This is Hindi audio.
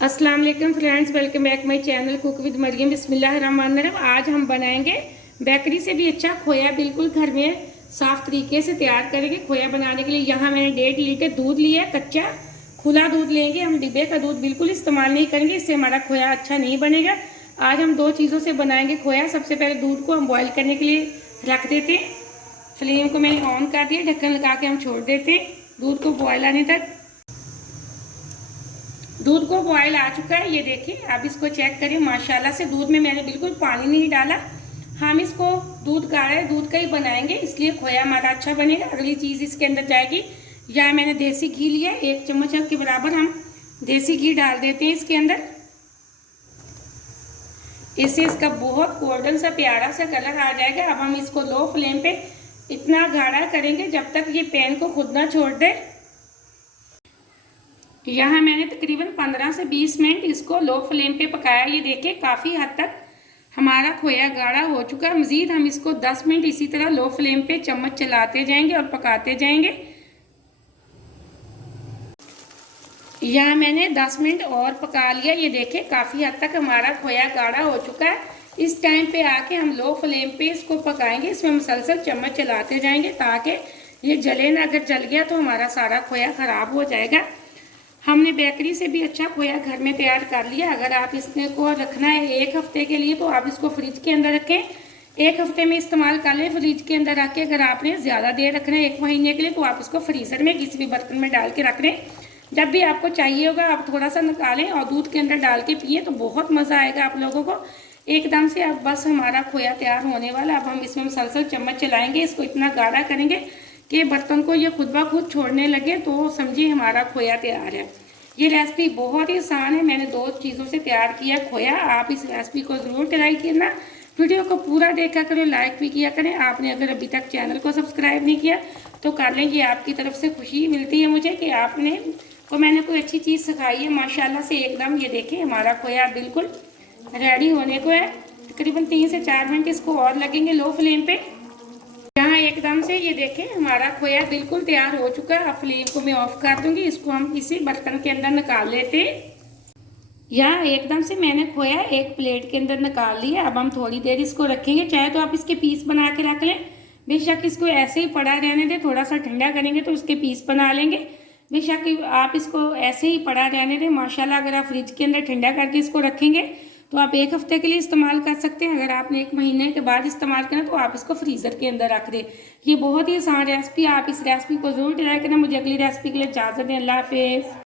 अस्सलाम वालेकुम friends, welcome back my channel cook with Mariam. बिस्मिल्लाहिर्रहमानिर्रहीम। आज हम बनाएंगे बेकरी से भी अच्छा खोया, बिल्कुल घर में साफ तरीके से तैयार करेंगे। खोया बनाने के लिए यहाँ मैंने 1.5 लीटर दूध लिया, कच्चा खुला दूध लेंगे। हम डिब्बे का दूध बिल्कुल इस्तेमाल नहीं करेंगे, इससे हमारा खोया अच्छा नहीं बनेगा। आज हम दो चीज़ों से बनाएंगे खोया। सबसे पहले दूध को हम बॉयल करने के लिए रख देते हैं। फ्लेम को मैंने ऑन कर दिया, ढक्कन लगा के हम छोड़ देते हैं दूध को बॉयल आने तक। दूध को बॉयल आ चुका है, ये देखिए। आप इसको चेक करिए, माशाल्लाह से दूध में मैंने बिल्कुल पानी नहीं डाला। हम इसको दूध गाढ़ा है, दूध का ही बनाएंगे, इसलिए खोया हमारा अच्छा बनेगा। अगली चीज़ इसके अंदर जाएगी, या मैंने देसी घी लिया, 1 चम्मच के बराबर हम देसी घी डाल देते हैं इसके अंदर। इससे इसका बहुत गोल्डन सा प्यारा सा कलर आ जाएगा। अब हम इसको लो फ्लेम पे इतना गाढ़ा करेंगे जब तक ये पैन को खुद ना छोड़ दे। यहाँ मैंने तकरीबन 15 से 20 मिनट इसको लो फ्लेम पे पकाया। ये देखिए काफ़ी हद तक हमारा खोया गाढ़ा हो चुका है। मज़ीद हम इसको 10 मिनट इसी तरह लो फ्लेम पे चम्मच चलाते जाएंगे और पकाते जाएंगे। यहाँ मैंने 10 मिनट और पका लिया। ये देखिए काफ़ी हद तक हमारा खोया गाढ़ा हो चुका है। इस टाइम पे आके हम लो फ्लेम पे इसको पकाएंगे। इसमें मुसलसल चम्मच चलाते जाएंगे ताकि ये जले ना। अगर जल गया तो हमारा सारा खोया ख़राब हो जाएगा। हमने बेकरी से भी अच्छा खोया घर में तैयार कर लिया। अगर आप इसको रखना है 1 हफ्ते के लिए तो आप इसको फ्रिज के अंदर रखें। 1 हफ्ते में इस्तेमाल कर लें फ्रिज के अंदर रख के। अगर आपने ज़्यादा देर रखना है 1 महीने के लिए तो आप इसको फ्रीज़र में किसी भी बर्तन में डाल के रख लें। जब भी आपको चाहिए होगा आप थोड़ा सा निकालें और दूध के अंदर डाल के पिए तो बहुत मज़ा आएगा आप लोगों को एकदम से। अब बस हमारा खोया तैयार होने वाला। अब हम इसमें मुसलसल चम्मच चलाएँगे, इसको इतना गाढ़ा करेंगे कि बर्तन को ये खुद ब खुद छोड़ने लगे तो समझिए हमारा खोया तैयार है। ये रेसिपी बहुत ही आसान है। मैंने 2 चीज़ों से तैयार किया खोया। आप इस रेसिपी को ज़रूर ट्राई करना। वीडियो को पूरा देखा करें, लाइक भी किया करें। आपने अगर अभी तक चैनल को सब्सक्राइब नहीं किया तो कर लें। ये आपकी तरफ से खुशी मिलती है मुझे कि आपने को मैंने कोई अच्छी चीज़ सिखाई है माशाल्लाह से एकदम। ये देखिए हमारा खोया बिल्कुल रेडी होने को है। तकरीबन 3 से 4 मिनट इसको और लगेंगे लो फ्लेम पे। यहाँ एकदम से ये देखें हमारा खोया बिल्कुल तैयार हो चुका है। अब फ्लेम को मैं ऑफ कर दूंगी। इसको हम इसी बर्तन के अंदर निकाल लेते हैं। यहाँ एकदम से मैंने खोया एक प्लेट के अंदर निकाल लिया। अब हम थोड़ी देर इसको रखेंगे। चाहे तो आप इसके पीस बना के रख लें, बेशक इसको ऐसे ही पड़ा रहने दें। थोड़ा सा ठंडा करेंगे तो इसके पीस बना लेंगे। बेशक आप इसको ऐसे ही पड़ा रहने दें। माशाल्लाह अगर आप फ्रिज के अंदर ठंडा करके इसको रखेंगे तो आप 1 हफ्ते के लिए इस्तेमाल कर सकते हैं। अगर आपने 1 महीने के बाद इस्तेमाल करना तो आप इसको फ्रीज़र के अंदर रख दें। ये बहुत ही आसान रेसिपी। आप इस रेसिपी को ज़रूर ट्राई करें। मुझे अगली रेसिपी के लिए इजाज़त दें। अल्लाह हाफिज़।